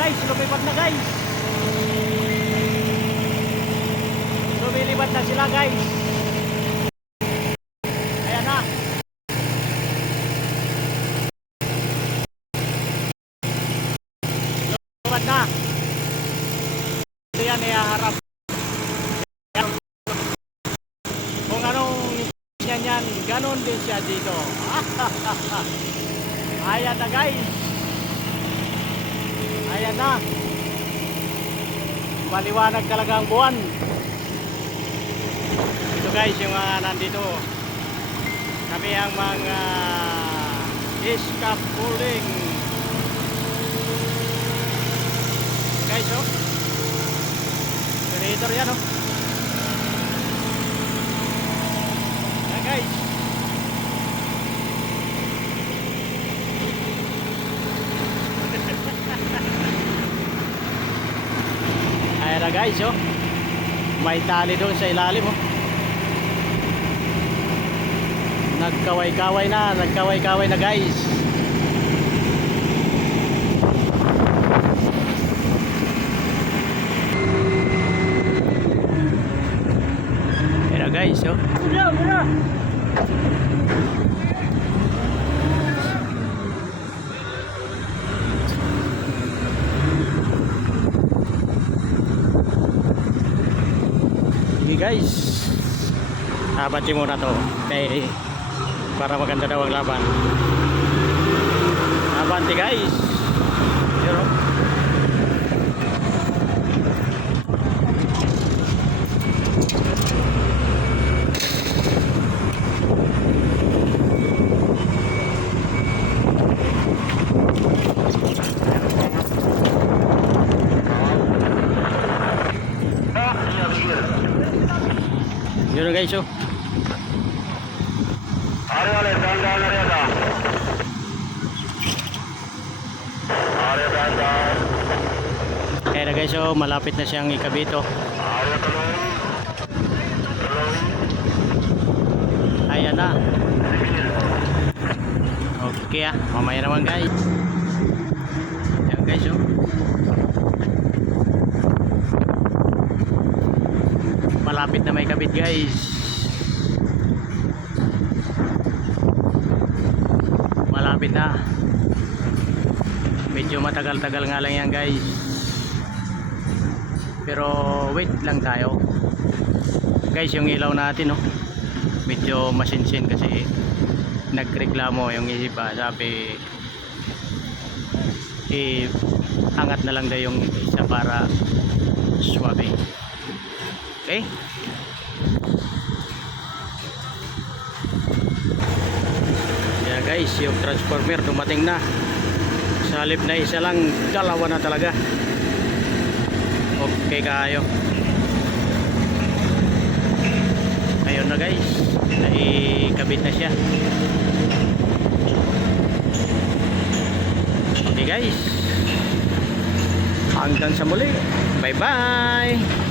guys, lumipad na guys. Lumilipad na sila guys. Ayan na. Lumipad na. Ito yan ihaharap. Kung anong yan, ganon din siya dito. Ayan na guys. Ayan na. Maliwanag talaga ang buwan. Ito guys yung mga nandito. Kami ang mga scaffolding. Guys oh. Generator yan oh. Ayan guys. Ayan na guys oh. May tali doon sa ilalim oh. Nagkaway-kaway na guys. Ayan na guys oh. Muna. Guys, abati muna to kay para maganda daw ang laban. Abante guys. Yun guys oh. Kaya na guys oh, malapit na siyang ikabito. Ayan na. Okay ah, mamaya naman guys. Ayan guys oh. Malapit na may kabit guys. Malapit na. Medyo matagal-tagal nga lang yan guys. Pero wait lang tayo. Guys yung ilaw natin oh. Medyo masinsin kasi nagreklamo yung iba. Sabi angat na lang daw yung isa para swabe. Okay. Yan guys, yung transformer dumating na. Sa halip na isa lang, dalawa na talaga. Okay kayo. Ayun na guys, naikabit na siya. Okay guys, hanggang sa muli. Bye bye.